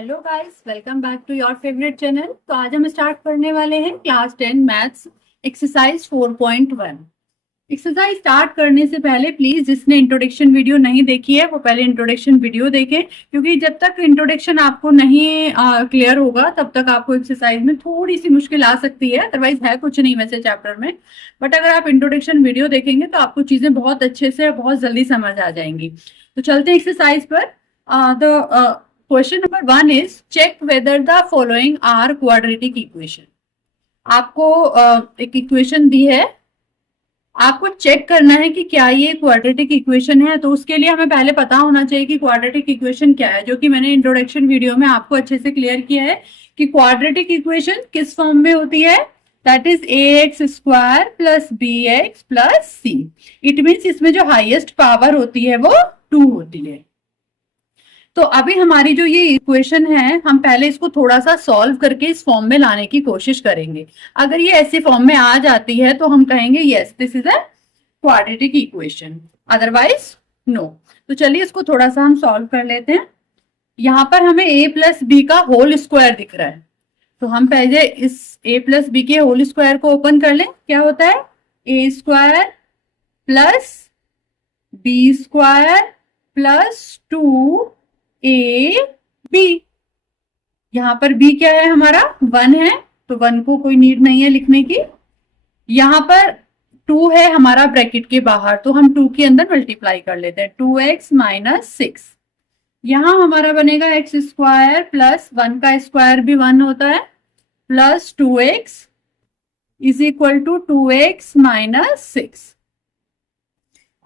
Hello guys, welcome back to your favourite channel. तो आज हम स्टार्ट करने वाले हैं class 10 maths exercise 4.1। Exercise start करने से पहले प्लीज जिसने इंट्रोडक्शन वीडियो नहीं देखी है वो पहले इंट्रोडक्शन वीडियो देखें, क्योंकि जब तक इंट्रोडक्शन आपको नहीं क्लियर होगा तब तक आपको एक्सरसाइज में थोड़ी सी मुश्किल आ सकती है। अदरवाइज है कुछ नहीं वैसे चैप्टर में, बट अगर आप इंट्रोडक्शन वीडियो देखेंगे तो आपको चीजें बहुत अच्छे से बहुत जल्दी समझ आ जाएंगी। तो चलते हैं एक्सरसाइज पर। The question number 1 is check whether the following are quadratic equation. आपको एक इक्वेशन दी है, आपको चेक करना है कि क्या ये क्वाड्रेटिक इक्वेशन है। तो उसके लिए हमें पहले पता होना चाहिए कि क्वाड्रेटिक इक्वेशन क्या है, जो कि मैंने इंट्रोडक्शन वीडियो में आपको अच्छे से क्लियर किया है कि क्वाड्रेटिक इक्वेशन किस फॉर्म में होती है। That is ax square plus bx plus c। It means इसमें जो हाईएस्ट पावर होती है वो 2 होती है। तो अभी हमारी जो ये इक्वेशन है, हम पहले इसको थोड़ा सा सॉल्व करके इस फॉर्म में लाने की कोशिश करेंगे। अगर ये ऐसे फॉर्म में आ जाती है तो हम कहेंगे yes this is a quadratic equation, otherwise no. तो चलिए इसको थोड़ा सा हम सॉल्व कर लेते हैं। यहाँ पर हमें a प्लस बी का होल स्क्वायर दिख रहा है, तो हम पहले इस a प्लस बी के होल स्क्वायर को ओपन कर लें। क्या होता है a square plus B square plus 2ab। यहां पर b क्या है हमारा 1 है, तो 1 को कोई नीड नहीं है लिखने की। यहां पर 2 है हमारा ब्रैकेट के बाहर, तो हम 2 के अंदर मल्टीप्लाई कर लेते हैं 2x माइनस 6। यहां हमारा बनेगा x स्क्वायर प्लस 1 का स्क्वायर भी 1 होता है plus 2x is equal to 2x minus 6।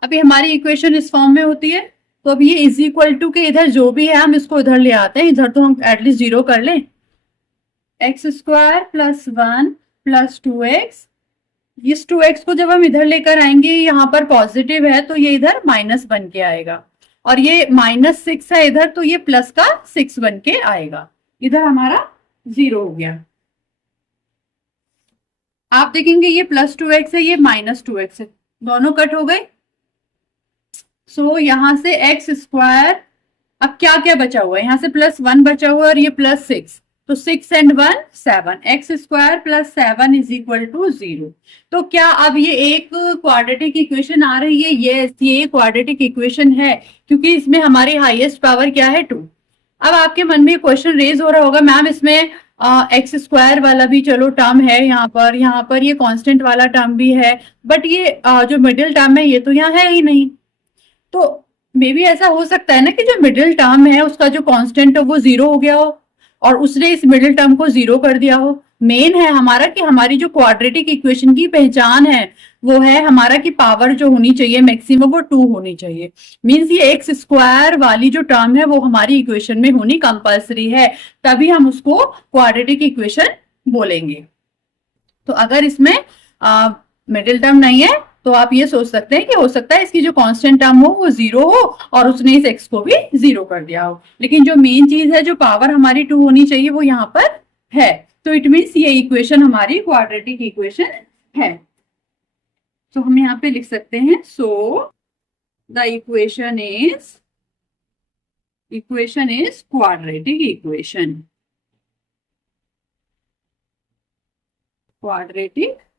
अभी हमारी इक्वेशन इस फॉर्म में होती है, तो अब ये इज इक्वल टू के इधर जो भी है हम इसको इधर ले आते हैं। इधर तो हम एटलीस्ट 0 कर लें। X square plus 1 plus 2x, इस 2x को जब हम इधर लेकर आएंगे यहाँ पर पॉजिटिव है तो ये इधर माइनस बन के आएगा, और ये माइनस 6 है इधर, तो ये प्लस का 6 बन के आएगा। इधर हमारा 0 हो गया। आप देखेंगे ये प्लस 2x है, ये माइनस 2x है, दोनों कट हो गए। सो यहां से एक्स स्क्वायर, अब क्या क्या बचा हुआ है, यहां से प्लस 1 बचा हुआ है और ये प्लस 6, तो 6 and 1 7। X square plus 7 is equal to 0। तो क्या अब ये एक क्वाड्रेटिक इक्वेशन आ रही है? यस, ये क्वाड्रेटिक इक्वेशन है, क्योंकि इसमें हमारी हाईएस्ट पावर क्या है 2। अब आपके मन में क्वेश्चन रेज हो रहा होगा, मैम इसमें एक्स स्क्वायर वाला भी चलो टर्म है, यहाँ पर ये कांस्टेंट वाला टर्म भी है, बट ये जो मिडिल टर्म है ये तो यहाँ है ही नहीं। तो मे बी ऐसा हो सकता है ना कि जो मिडिल टर्म है उसका जो कांस्टेंट है वो 0 हो गया हो और उसने इस मिडिल टर्म को 0 कर दिया हो। मेन है हमारा कि हमारी जो क्वाड्रेटिक इक्वेशन की पहचान है वो है हमारा कि पावर जो होनी चाहिए मैक्सिमम वो 2 होनी चाहिए। मींस ये एक्स स्क्वायर वाली जो टर्म है वो हमारी इक्वेशन में होनी कंपल्सरी है, तभी हम उसको क्वाड्रेटिक इक्वेशन बोलेंगे। तो अगर इसमें मिडिल टर्म नहीं है तो आप ये सोच सकते हैं कि हो सकता है इसकी जो कांस्टेंट टर्म हो वो 0 हो और उसने इस x को भी 0 कर दिया हो, लेकिन जो मेन चीज है जो पावर हमारी 2 होनी चाहिए वो यहाँ पर है। तो इट मीन्स ये इक्वेशन हमारी क्वाड्रेटिक इक्वेशन है। तो हम यहाँ पे लिख सकते हैं so the equation is quadratic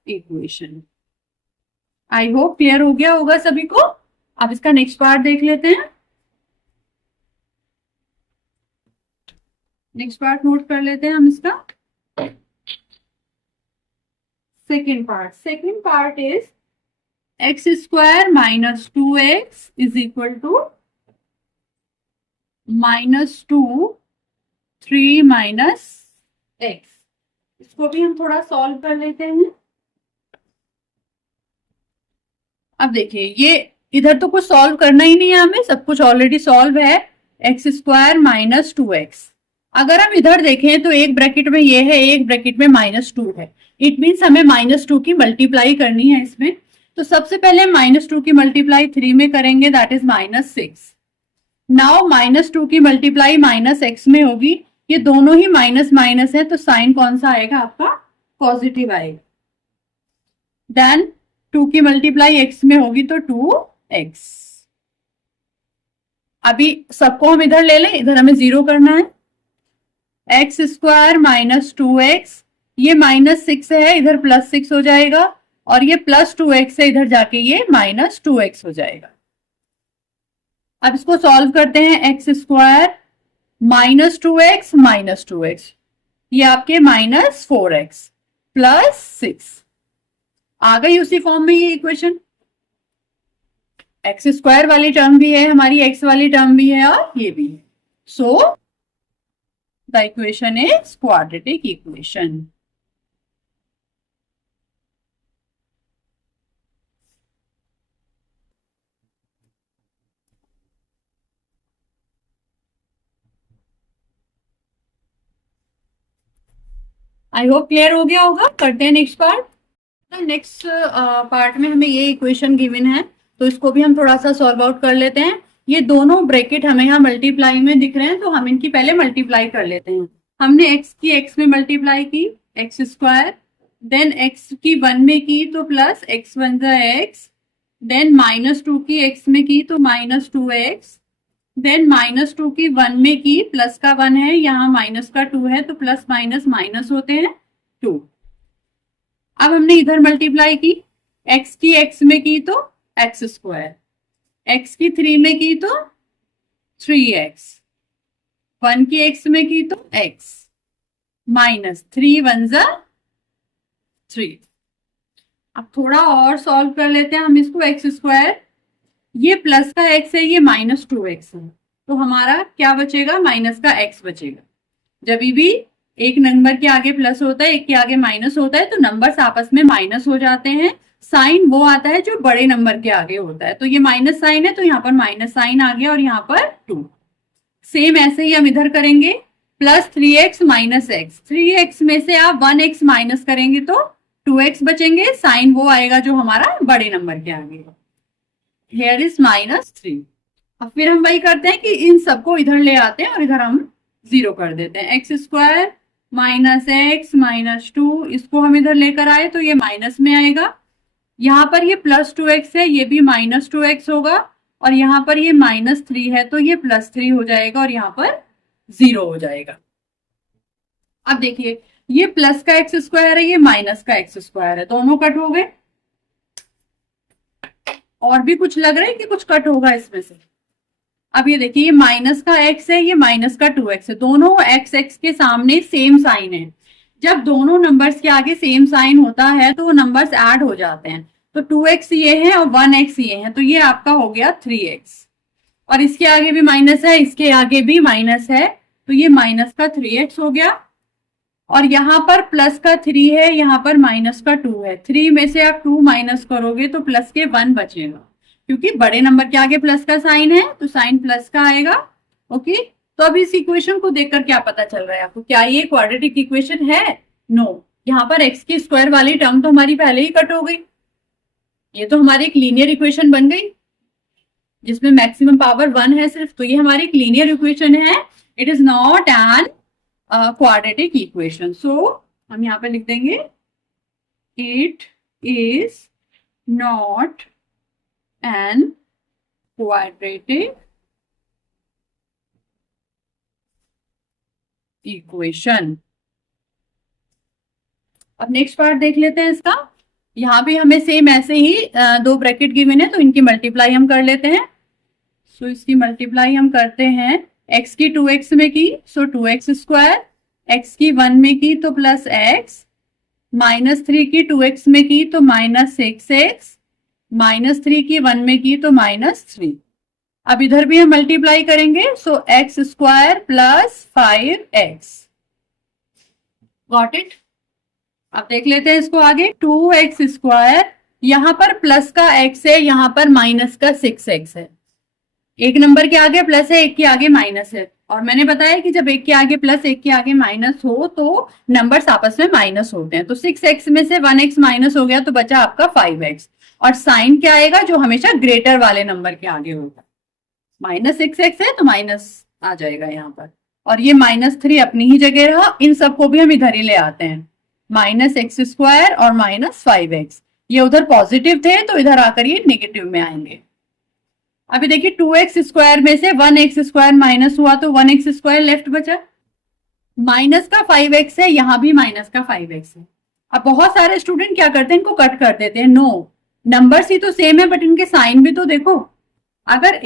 equation. I hope clear हो गया होगा सभी को। अब इसका नेक्स्ट पार्ट देख लेते हैं। नेक्स्ट पार्ट नोट कर लेते हैं हम इसका। Second part is X square minus 2x is equal to -2 3 minus X. इसको भी हम थोड़ा सॉल्व कर लेते हैं। अब देखिए ये इधर तो कुछ सॉल्व करना ही नहीं है हमें, सब कुछ ऑलरेडी सॉल्व है। एक्स स्क्वायर माइनस 2x, अगर हम इधर देखें तो एक ब्रैकेट में ये है, एक ब्रैकेट में -2 है। इट मीन्स हमें -2 की मल्टीप्लाई करनी है इसमें। तो सबसे पहले -2 की मल्टीप्लाई 3 में करेंगे, दैट इज -6। नाउ -2 की मल्टीप्लाई -x में होगी, ये दोनों ही माइनस माइनस है तो साइन कौन सा आएगा आपका? पॉजिटिव आएगा। देन 2 की मल्टीप्लाई x में होगी तो 2x। अभी सबको हम इधर ले लें, इधर हमें 0 करना है, एक्स स्क्वायर माइनस 2x, ये -6 है, इधर +6 हो जाएगा, और ये +2x है, इधर जाके ये -2x हो जाएगा। अब इसको सॉल्व करते हैं। एक्स स्क्वायर -2x, ये आपके -4x +6 आ गई उसी फॉर्म में ये इक्वेशन। एक्स स्क्वायर वाली टर्म भी है हमारी, एक्स वाली टर्म भी है, और ये भी है। So the equation is quadratic equation. I hope clear हो गया होगा। करते हैं नेक्स्ट पार्ट। नेक्स्ट पार्ट में हमें ये इक्वेशन गिवन है, तो इसको भी हम थोड़ा सा सॉल्व आउट कर लेते हैं। ये दोनों ब्रैकेट हमें यहाँ मल्टीप्लाई में दिख रहे हैं, तो हम इनकी पहले मल्टीप्लाई कर लेते हैं। हमने x की x में मल्टीप्लाई की, एक्स स्क्वायर, देन x की 1 में की तो प्लस x वन जा x, देन -2 की x में की तो -2x, देन -2 की 1 में की, प्लस का 1 है, यहाँ माइनस का 2 है, तो प्लस माइनस माइनस होते हैं 2। अब हमने इधर मल्टीप्लाई की, x की x में की तो एक्स स्क्वायर, x की 3 में की तो 3x, 1 की x में की तो x, -3 1 जा 3। अब थोड़ा और सॉल्व कर लेते हैं हम इसको। एक्स स्क्वायर, ये प्लस का x है, ये -2x है, तो हमारा क्या बचेगा, माइनस का x बचेगा। जब भी एक नंबर के आगे प्लस होता है, एक के आगे माइनस होता है, तो नंबर्स आपस में माइनस हो जाते हैं। साइन वो आता है जो बड़े नंबर के आगे होता है, तो ये माइनस साइन है, तो यहाँ पर माइनस साइन आ गया, और यहाँ पर 2। सेम ऐसे ही हम इधर करेंगे, +3x -x, 3x में से आप 1x माइनस करेंगे तो 2x बचेंगे। साइन वो आएगा जो हमारा बड़े नंबर के आगे। Here is -3। अब फिर हम वही करते हैं कि इन सबको इधर ले आते हैं और इधर हम 0 कर देते हैं। एक्स स्क्वायर -x -2, इसको हम इधर लेकर आए तो ये माइनस में आएगा। यहाँ पर ये +2x है, ये भी -2x होगा, और यहाँ पर ये -3 है, तो ये +3 हो जाएगा, और यहाँ पर 0 हो जाएगा। अब देखिए, ये प्लस का एक्स स्क्वायर है, ये माइनस का एक्स स्क्वायर है, दोनों कट हो गए। और भी कुछ लग रहा है कि कुछ कट होगा इसमें से। अब ये देखिए, ये माइनस का x है, ये माइनस का 2x है, दोनों x के सामने सेम साइन है। जब दोनों नंबर्स के आगे सेम साइन होता है तो वो नंबर्स ऐड हो जाते हैं। तो 2x ये है और 1x ये है, तो ये आपका हो गया 3x। और इसके आगे भी माइनस है, इसके आगे भी माइनस है, तो ये माइनस का 3x हो गया। और यहाँ पर प्लस का 3 है, यहाँ पर माइनस का 2 है। 3 में से आप 2 माइनस करोगे तो प्लस के 1 बचेगा, क्योंकि बड़े नंबर के आगे प्लस का साइन है, तो साइन प्लस का आएगा। ओके, तो अब इस इक्वेशन को देखकर क्या पता चल रहा है आपको, क्या ये क्वाड्रेटिक इक्वेशन है? नो। यहाँ पर एक्स की स्क्वायर वाली टर्म तो हमारी पहले ही कट हो गई। ये तो हमारी एक लीनियर इक्वेशन बन गई जिसमें मैक्सिमम पावर 1 है सिर्फ, तो ये हमारी एक लीनियर इक्वेशन है। It is not an quadratic equation. So हम यहाँ पे लिख देंगे, it is not an quadratic equation. अब नेक्स्ट पार्ट देख लेते हैं इसका। यहाँ भी हमें सेम ऐसे ही दो ब्रैकेट गिवन है, तो इनकी मल्टीप्लाई हम कर लेते हैं। सो इसकी मल्टीप्लाई हम करते हैं। x की 2x में की, सो 2x स्क्वायर, x की 1 में की तो प्लस x, -3 की 2x में की तो -6x, -3 की 1 में की तो -3। अब इधर भी हम मल्टीप्लाई करेंगे, सो x square plus 5x। Got it. अब देख लेते हैं इसको आगे। 2x स्क्वायर, यहाँ पर प्लस का x है, यहाँ पर माइनस का 6x है। एक नंबर के आगे प्लस है, एक के आगे माइनस है, और मैंने बताया कि जब एक के आगे प्लस एक के आगे माइनस हो तो नंबर्स आपस में माइनस होते हैं। तो 6x में से 1x माइनस हो गया तो बचा आपका 5x। और साइन क्या आएगा, जो हमेशा ग्रेटर वाले नंबर के आगे होगा। -6x है तो माइनस आ जाएगा यहाँ पर, और ये -3 अपनी ही जगह रहा। इन सबको भी हम इधर ही ले आते हैं, -x स्क्वायर और -5x। ये उधर पॉजिटिव थे तो इधर आकर ये नेगेटिव में आएंगे। अभी देखिए, 2x स्क्वायर में से 1x स्क्वायर माइनस हुआ तो 1x स्क्वायर लेफ्ट बचा। माइनस का 5x है, यहाँ भी माइनस का 5x है। अब बहुत सारे स्टूडेंट क्या करते हैं, इनको कट कर देते हैं। नो, नंबर्स ही तो सेम है बट इनके साइन भी तो देखो। अगर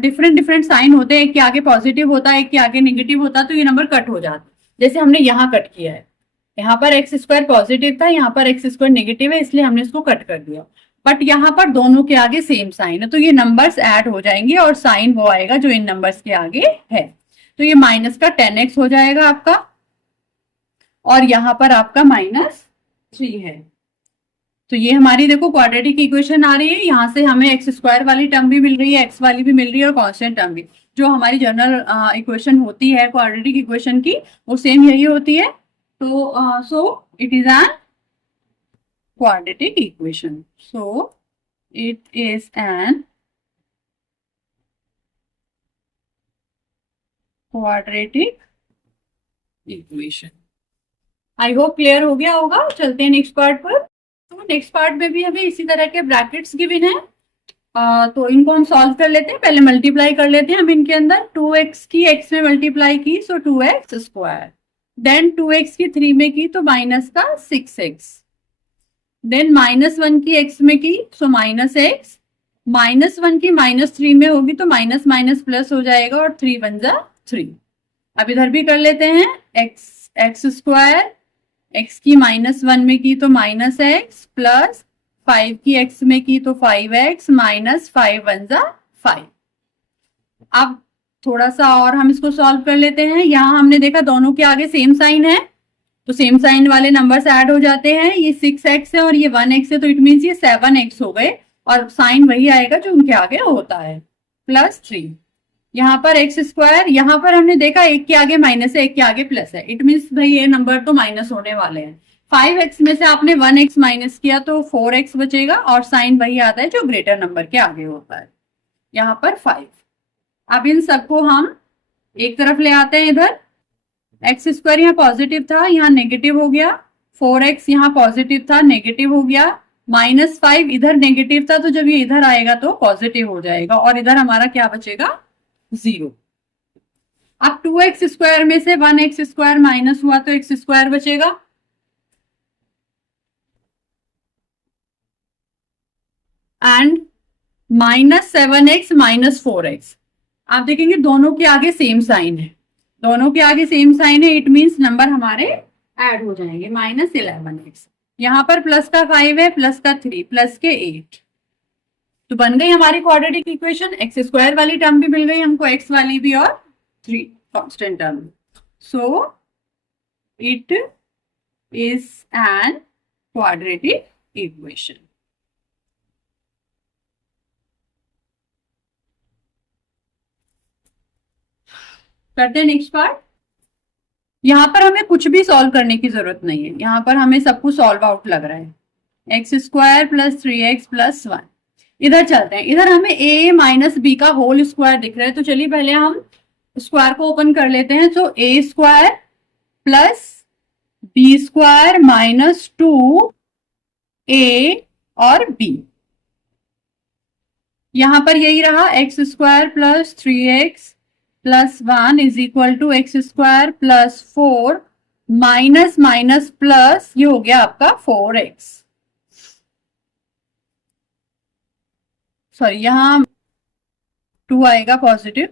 डिफरेंट डिफरेंट साइन होते हैं, एक के आगे पॉजिटिव होता है, एक के आगे नेगेटिव होता है, तो ये नंबर कट हो जाता है। जैसे हमने यहाँ कट किया है, यहाँ पर एक्स स्क्वायर पॉजिटिव था, यहाँ पर एक्स स्क्वायर नेगेटिव है, इसलिए हमने इसको कट कर दिया। बट यहाँ पर दोनों के आगे सेम साइन है, तो ये नंबर्स ऐड हो जाएंगे और साइन वो आएगा जो इन नंबर्स के आगे है। तो ये माइनस का 10x हो जाएगा आपका, और यहाँ पर आपका -3 है। तो ये हमारी देखो क्वाड्रेटिक इक्वेशन आ रही है। यहाँ से हमें एक्स स्क्वायर वाली टर्म भी मिल रही है, एक्स वाली भी मिल रही है, और कांस्टेंट टर्म भी। जो हमारी जनरल इक्वेशन होती है क्वाड्रेटिक इक्वेशन की, वो सेम यही होती है। तो so it is an quadratic equation. So it is an quadratic equation. I hope clear हो गया होगा। चलते हैं नेक्स्ट पार्ट पर। तो नेक्स्ट पार्ट में भी हमें इसी तरह के ब्रैकेट्स गिवन है, तो इनको हम सॉल्व कर लेते हैं। पहले मल्टीप्लाई कर लेते हैं हम इनके अंदर। 2x की x में मल्टीप्लाई की, सो 2x स्क्वायर। देन 2x की 3 में की, तो माइनस का 6x। देन -1 की x में की, सो -x। -1 की -3 में होगी, तो माइनस माइनस प्लस हो जाएगा, और 3 1 जा 3। अब इधर भी कर लेते हैं। x स्क्वायर, x की -1 में की तो -x, प्लस 5 की x में की तो 5x, माइनस 5 1 जा 5। अब थोड़ा सा और हम इसको सॉल्व कर लेते हैं। यहाँ हमने देखा दोनों के आगे सेम साइन है, तो सेम साइन वाले नंबर्स ऐड हो जाते हैं। ये 6x है और ये 1x है, तो इट मीन्स ये 7x हो गए, और साइन वही आएगा जो उनके आगे होता है, +3। यहाँ पर एक्स स्क्वायर, यहाँ पर हमने देखा एक के आगे माइनस है, एक के आगे प्लस है, इट मीन्स भाई ये नंबर तो माइनस होने वाले हैं। 5x में से आपने 1x माइनस किया तो 4x बचेगा, और साइन वही आता है जो ग्रेटर नंबर के आगे होता है, यहाँ पर 5। अब इन सबको हम एक तरफ ले आते हैं इधर। एक्स स्क्वायर यहाँ पॉजिटिव था, यहाँ नेगेटिव हो गया। 4x यहाँ पॉजिटिव था, नेगेटिव हो गया। -5 इधर नेगेटिव था, तो जब ये इधर आएगा तो पॉजिटिव हो जाएगा, और इधर हमारा क्या बचेगा, 0। अब 2x स्क्वायर में से 1x स्क्वायर माइनस हुआ तो x स्क्वायर बचेगा, एंड -7x -4x। आप देखेंगे दोनों के आगे सेम साइन है, दोनों के आगे सेम साइन है, इट मीन्स नंबर हमारे ऐड हो जाएंगे। -11x, यहाँ पर प्लस का 5 है, प्लस का 3, प्लस के 8, तो बन गई हमारी क्वाड्रेटिक इक्वेशन। एक्स स्क्वायर वाली टर्म भी मिल गई हमको, एक्स वाली भी, और 3 constant term. So it is an quadratic equation. करते हैं नेक्स्ट पार्ट। यहाँ पर हमें कुछ भी सॉल्व करने की जरूरत नहीं है, यहाँ पर हमें सब कुछ सॉल्व आउट लग रहा है। X square plus 3x plus 1। इधर चलते हैं, इधर हमें a माइनस बी का होल स्क्वायर दिख रहा है, तो चलिए पहले हम स्क्वायर को ओपन कर लेते हैं। तो a square plus B square minus 2a और b। यहां पर यही रहा, X square plus 3x plus 1 is equal to X square plus 4 minus minus plus, ये हो गया आपका 4x। सॉरी, यहाँ 2 आएगा पॉजिटिव,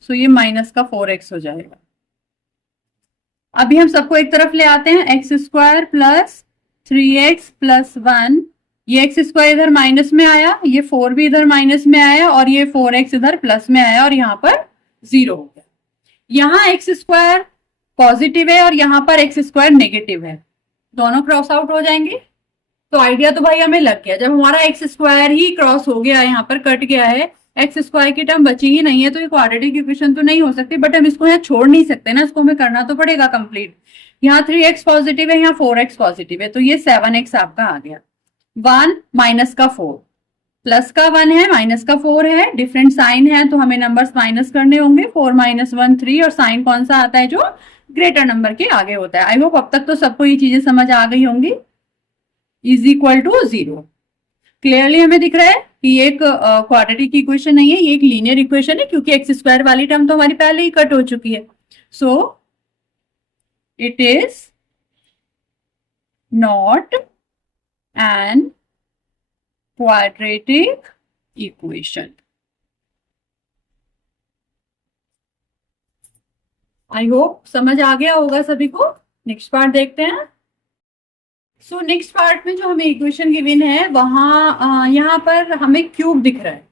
सो ये माइनस का 4x हो जाएगा। अभी हम सबको एक तरफ ले आते हैं। X square plus 3x plus 1, ये एक्स स्क्वायर इधर माइनस में आया, ये 4 भी इधर माइनस में आया, और ये 4x इधर प्लस में आया, और यहाँ पर 0 हो गया। यहाँ एक्स स्क्वायर पॉजिटिव है और यहाँ पर एक्स स्क्वायर नेगेटिव है, दोनों क्रॉस आउट हो जाएंगे। तो आइडिया तो भाई हमें लग गया, जब हमारा एक्स स्क्वायर ही क्रॉस हो गया, यहाँ पर कट गया है, एक्स स्क्वायर की टर्म बची ही नहीं है, तो ये क्वाड्रेटिक इक्वेशन तो नहीं हो सकती। बट हम इसको यहाँ छोड़ नहीं सकते ना, इसको हमें करना तो पड़ेगा कंप्लीट। यहाँ 3x पॉजिटिव है, यहाँ 4x पॉजिटिव है, तो ये 7x आपका आ गया। 1 माइनस का 4, प्लस का 1 है, माइनस का 4 है, डिफरेंट साइन है, तो हमें नंबर्स माइनस करने होंगे। 4 माइनस 1 3, और साइन कौन सा आता है, जो ग्रेटर नंबर के आगे होता है। आई होप अब तक तो सबको ये चीजें समझ आ गई होंगी। Is equal to 0। क्लियरली हमें दिख रहा है कि ये एक क्वाड्रेटिक इक्वेशन नहीं है, ये एक लीनियर इक्वेशन है, क्योंकि एक्स स्क्वायर वाली टर्म तो हमारी पहले ही कट हो चुकी है। So it is not an quadratic equation. I hope समझ आ गया होगा सभी को। नेक्स्ट पार्ट देखते हैं। सो नेक्स्ट पार्ट में जो हमें इक्वेशन गिवन है वहां यहाँ पर हमें क्यूब दिख रहा है।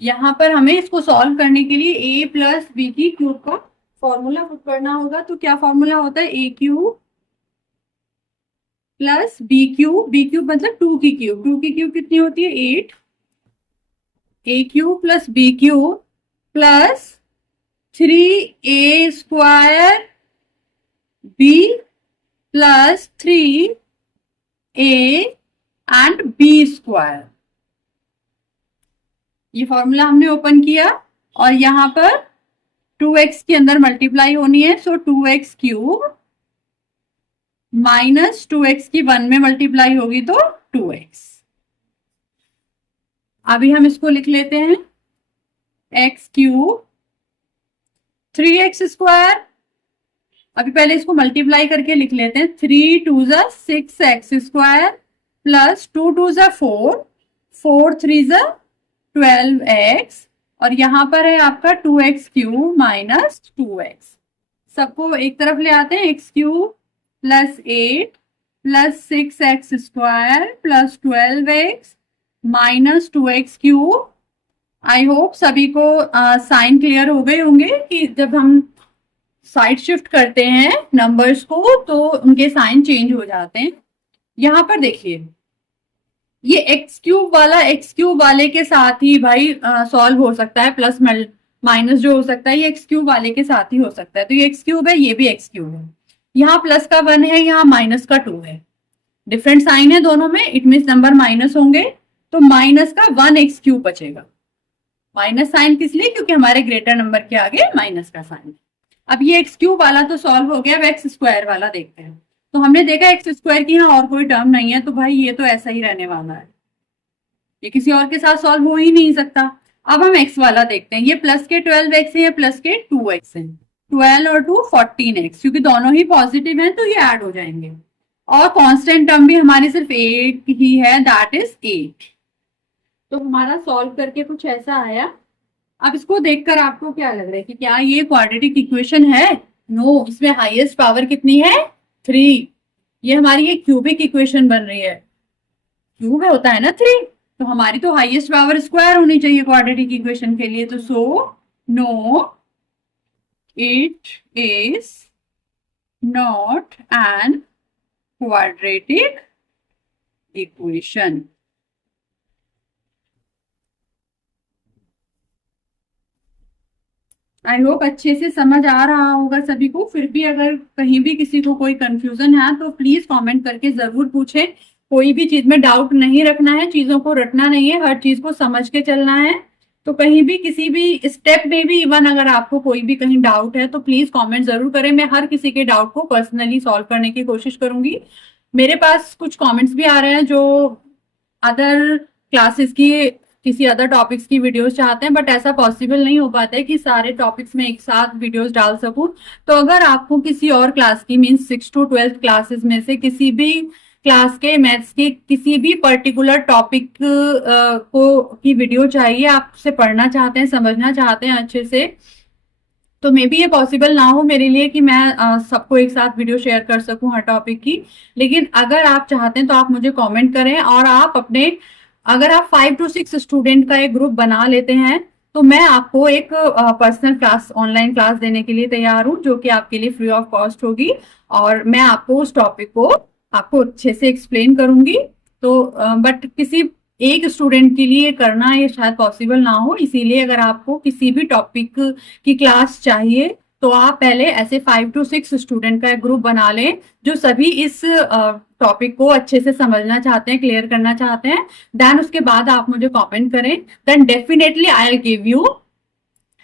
यहाँ पर हमें इसको सॉल्व करने के लिए a प्लस बी की क्यूब का फॉर्मूला पुट करना होगा। तो क्या फॉर्मूला होता है, a cube plus B cube. B cube मतलब 2 की क्यूब। 2 की क्यूब कितनी होती है, 8। a cube plus B cube plus 3a square b plus 3a and b square. ये फॉर्मूला हमने ओपन किया और यहाँ पर 2x के अंदर मल्टीप्लाई होनी है। सो 2x क्यूब माइनस 2x की 1 में मल्टीप्लाई होगी तो 2x। अभी हम इसको लिख लेते हैं, x क्यूब 3x स्क्वायर। अभी पहले इसको मल्टीप्लाई करके लिख लेते हैं, 3 2 जा 6x स्क्वायर प्लस 2 2 जा 4, 4 3 जा 12x और यहाँ पर है आपका 2x क्यूब माइनस 2x। सबको एक तरफ ले आते हैं, x cube plus 8 plus 6x square plus 12x minus 2x cube. I hope सभी को साइन क्लियर हो गए होंगे कि जब हम साइड शिफ्ट करते हैं नंबर्स को तो उनके साइन चेंज हो जाते हैं। यहाँ पर देखिए, ये एक्स क्यूब वाले के साथ ही भाई सॉल्व हो सकता है। प्लस माइनस जो हो सकता है ये एक्स क्यूब वाले के साथ ही हो सकता है। तो ये एक्स क्यूब है, ये भी एक्स क्यूब है। यहाँ प्लस का 1 है, यहाँ माइनस का 2 है। डिफरेंट साइन है दोनों में, इट मीन्स नंबर माइनस होंगे। तो माइनस का 1 एक्स क्यूब बचेगा। माइनस साइन किस लिए, क्योंकि हमारे ग्रेटर नंबर के आगे माइनस का साइन। अब ये एक्स क्यूब वाला तो सॉल्व हो गया। अब एक्स स्क्वायर वाला देखते हैं। तो हमने देखा एक्स स्क्वायर की यहाँ और कोई टर्म नहीं है, तो भाई ये तो ऐसा ही रहने वाला है, ये किसी और के साथ सॉल्व हो ही नहीं सकता। अब हम एक्स वाला देखते हैं। ये प्लस के 12x है या प्लस के 2x है। 12 और 2 14x, क्योंकि दोनों ही पॉजिटिव हैं तो ये ऐड हो जाएंगे। और कांस्टेंट टर्म भी हमारी सिर्फ एक ही है, दैट इज 8। तो हमारा सॉल्व करके कुछ ऐसा आया। अब इसको देखकर आपको क्या लग रहा है कि क्या ये क्वाड्रेटिक इक्वेशन है? नो, इसमें हाईएस्ट पावर कितनी है, 3। ये हमारी एक क्यूबिक इक्वेशन बन रही है। क्यूब होता है ना 3, तो हमारी तो हाईएस्ट पावर स्क्वायर होनी चाहिए क्वाड्रेटिक इक्वेशन के लिए। तो so no, it is not an quadratic equation. I hope अच्छे से समझ आ रहा होगा सभी को। फिर भी अगर कहीं भी किसी को कोई कंफ्यूजन है तो प्लीज कमेंट करके जरूर पूछें। कोई भी चीज में डाउट नहीं रखना है, चीजों को रटना नहीं है, हर चीज को समझ के चलना है। तो कहीं भी किसी भी स्टेप में भी इवन अगर आपको कोई भी कहीं डाउट है तो प्लीज कमेंट जरूर करें। मैं हर किसी के डाउट को पर्सनली सॉल्व करने की कोशिश करूंगी। मेरे पास कुछ कमेंट्स भी आ रहे हैं जो अदर क्लासेस की किसी अदर टॉपिक्स की वीडियोस चाहते हैं, बट ऐसा पॉसिबल नहीं हो पाता है कि सारे टॉपिक्स में एक साथ वीडियोस डाल सकूं। तो अगर आपको किसी और क्लास की मींस 6 to 12 क्लासेस में से किसी भी क्लास के मैथ्स के किसी भी पर्टिकुलर टॉपिक को की वीडियो चाहिए, आप उसे पढ़ना चाहते हैं, समझना चाहते हैं अच्छे से, तो मे बी ये पॉसिबल ना हो मेरे लिए कि मैं सबको एक साथ वीडियो शेयर कर सकूं हर टॉपिक की। लेकिन अगर आप चाहते हैं तो आप मुझे कमेंट करें और आप अपने, अगर आप 5 to 6 स्टूडेंट का एक ग्रुप बना लेते हैं तो मैं आपको एक पर्सनल क्लास, ऑनलाइन क्लास देने के लिए तैयार हूं, जो कि आपके लिए फ्री ऑफ कॉस्ट होगी और मैं आपको उस टॉपिक को आपको अच्छे से एक्सप्लेन करूंगी। तो बट किसी एक स्टूडेंट के लिए करना ये शायद पॉसिबल ना हो, इसीलिए अगर आपको किसी भी टॉपिक की क्लास चाहिए तो आप पहले ऐसे 5 to 6 स्टूडेंट का एक ग्रुप बना लें जो सभी इस टॉपिक को अच्छे से समझना चाहते हैं, क्लियर करना चाहते हैं। देन उसके बाद आप मुझे कमेंट करें, then definitely I will give you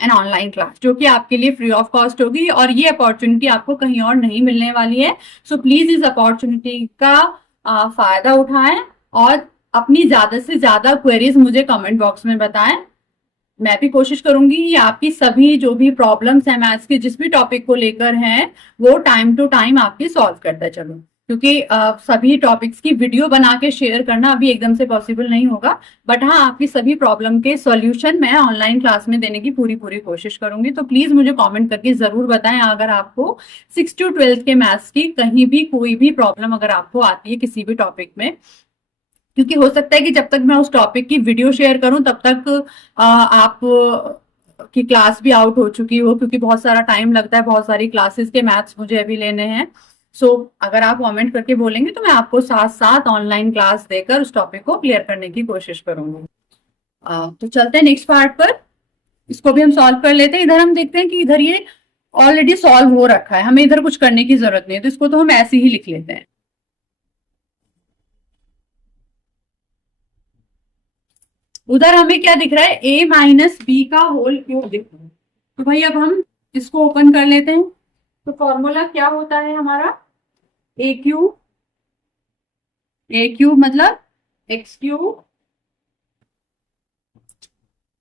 an online class जो कि आपके लिए फ्री ऑफ कॉस्ट होगी और ये अपॉर्चुनिटी आपको कहीं और नहीं मिलने वाली है। सो प्लीज इस अपॉर्चुनिटी का फायदा उठाएं और अपनी ज्यादा से ज्यादा क्वेरीज मुझे कमेंट बॉक्स में बताएं। मैं भी कोशिश करूंगी कि आपकी सभी जो भी प्रॉब्लम्स हैं मैथ्स के जिस भी टॉपिक को लेकर हैं वो टाइम टू टाइम आपकी सॉल्व करता चलूं, क्योंकि सभी टॉपिक्स की वीडियो बना के शेयर करना अभी एकदम से पॉसिबल नहीं होगा। बट हाँ, आपकी सभी प्रॉब्लम के सॉल्यूशन मैं ऑनलाइन क्लास में देने की पूरी पूरी कोशिश करूंगी। तो प्लीज मुझे कमेंट करके जरूर बताएं अगर आपको 6 to 12 के मैथ्स की कहीं भी कोई भी प्रॉब्लम अगर आपको आती है किसी भी टॉपिक में, क्योंकि हो सकता है कि जब तक मैं उस टॉपिक की वीडियो शेयर करूं तब तक आप की क्लास भी आउट हो चुकी हो, क्योंकि बहुत सारा टाइम लगता है, बहुत सारी क्लासेस के मैथ्स मुझे अभी लेने हैं। सो अगर आप कमेंट करके बोलेंगे तो मैं आपको साथ साथ ऑनलाइन क्लास देकर उस टॉपिक को क्लियर करने की कोशिश करूंगी। तो चलते हैं नेक्स्ट पार्ट पर, इसको भी हम सॉल्व कर लेते हैं। इधर हम देखते हैं कि इधर ये ऑलरेडी सॉल्व हो रखा है, हमें इधर कुछ करने की जरूरत नहीं है, तो इसको तो हम ऐसे ही लिख लेते हैं। उधर हमें क्या दिख रहा है, a माइनस बी का होल क्यूब दिख रहा है। तो भाई अब हम इसको ओपन कर लेते हैं। तो फॉर्मूला क्या होता है हमारा, ए क्यूब मतलब X cube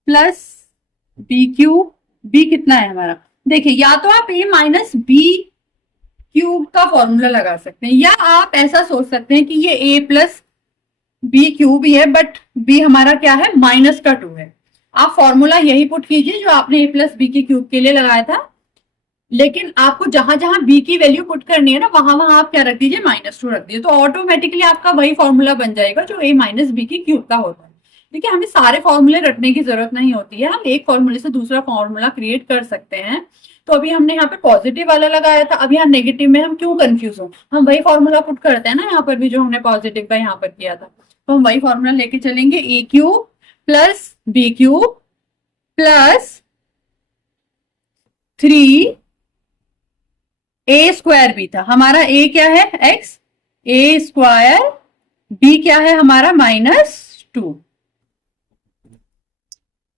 plus B cube, B कितना है हमारा, देखिए या तो आप a माइनस बी क्यूब का फॉर्मूला लगा सकते हैं, या आप ऐसा सोच सकते हैं कि ये a प्लस बी क्यूब ही है बट बी हमारा क्या है, माइनस का 2 है। आप फॉर्मूला यही पुट कीजिए जो आपने a प्लस बी के क्यूब के लिए लगाया था, लेकिन आपको जहां जहां b की वैल्यू पुट करनी है ना वहां वहां आप क्या रख दीजिए, -2 रख दीजिए, तो ऑटोमेटिकली आपका वही फॉर्मूला बन जाएगा जो a माइनस बी की क्यूब का होता है। देखिए हमें सारे फॉर्मूले रटने की जरूरत नहीं होती है, हम एक फॉर्मूले से दूसरा फॉर्मूला क्रिएट कर सकते हैं। तो अभी हमने यहाँ पे पॉजिटिव वाला लगाया था, अब यहाँ नेगेटिव में हम क्यों कंफ्यूज हो, हम वही फॉर्मूला पुट करते हैं ना यहाँ पर भी जो हमने पॉजिटिव का यहाँ पर किया था। तो हम वही फॉर्मूला लेके चलेंगे, A cube plus B cube plus 3 A square B था हमारा, ए क्या है एक्स, ए स्क्वायर बी क्या है हमारा -2।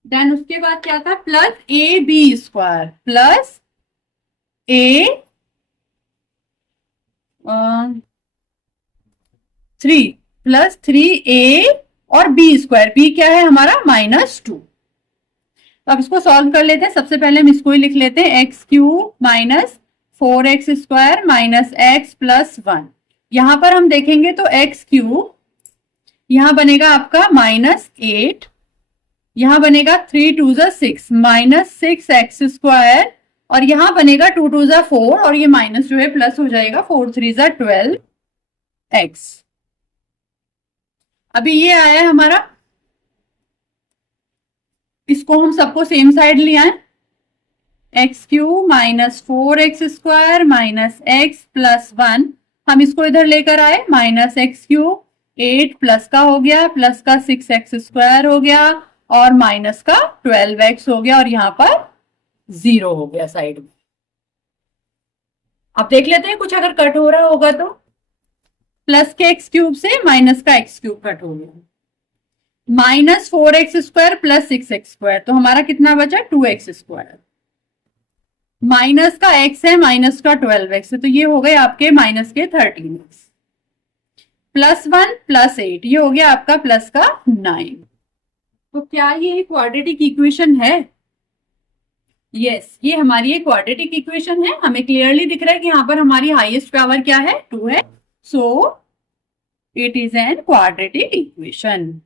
देन उसके बाद क्या था, plus A B square plus A 3 plus 3a और बी स्क्वायर, बी क्या है हमारा -2। तो अब इसको सॉल्व कर लेते हैं। सबसे पहले हम इसको ही लिख लेते हैं, x cube minus 4x square minus x plus 1। यहां पर हम देखेंगे तो एक्स क्यूब यहां बनेगा आपका -8, यहां बनेगा 3 2 6 -6x स्क्वायर, और यहां बनेगा 2 2 4, और ये माइनस जो है प्लस हो जाएगा, 4 3 12x। अभी ये आया है हमारा, इसको हम सबको सेम साइड ले आए, x cube minus 4x square minus x plus 1, हम इसको इधर लेकर आए, माइनस एक्स क्यूब 8 प्लस का हो गया, प्लस का 6x स्क्वायर हो गया, और माइनस का 12x हो गया, और यहां पर 0 हो गया साइड में। अब देख लेते हैं कुछ अगर कट हो रहा होगा तो, प्लस के एक्स क्यूब से माइनस का एक्स क्यूब कट हो गया, -4x square plus 6x square, तो हमारा कितना बचा 2x स्क्वायर, माइनस का x है माइनस का 12x है, तो ये हो गए आपके माइनस के 13x, प्लस 1 प्लस 8, ये हो गया आपका प्लस का 9। तो क्या ये क्वाड्रेटिक इक्वेशन है, यस ये हमारी एक क्वाड्रेटिक इक्वेशन है। हमें क्लियरली दिख रहा है कि यहाँ पर हमारी हाईएस्ट पावर क्या है, 2 है, so it is an quadratic equation.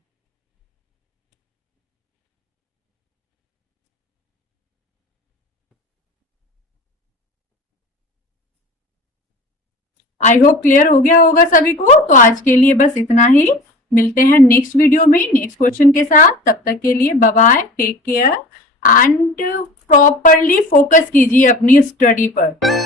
I hope clear हो गया होगा सभी को। तो आज के लिए बस इतना ही, मिलते हैं नेक्स्ट वीडियो में नेक्स्ट क्वेश्चन के साथ। तब तक के लिए bye bye, take care and properly focus कीजिए अपनी स्टडी पर।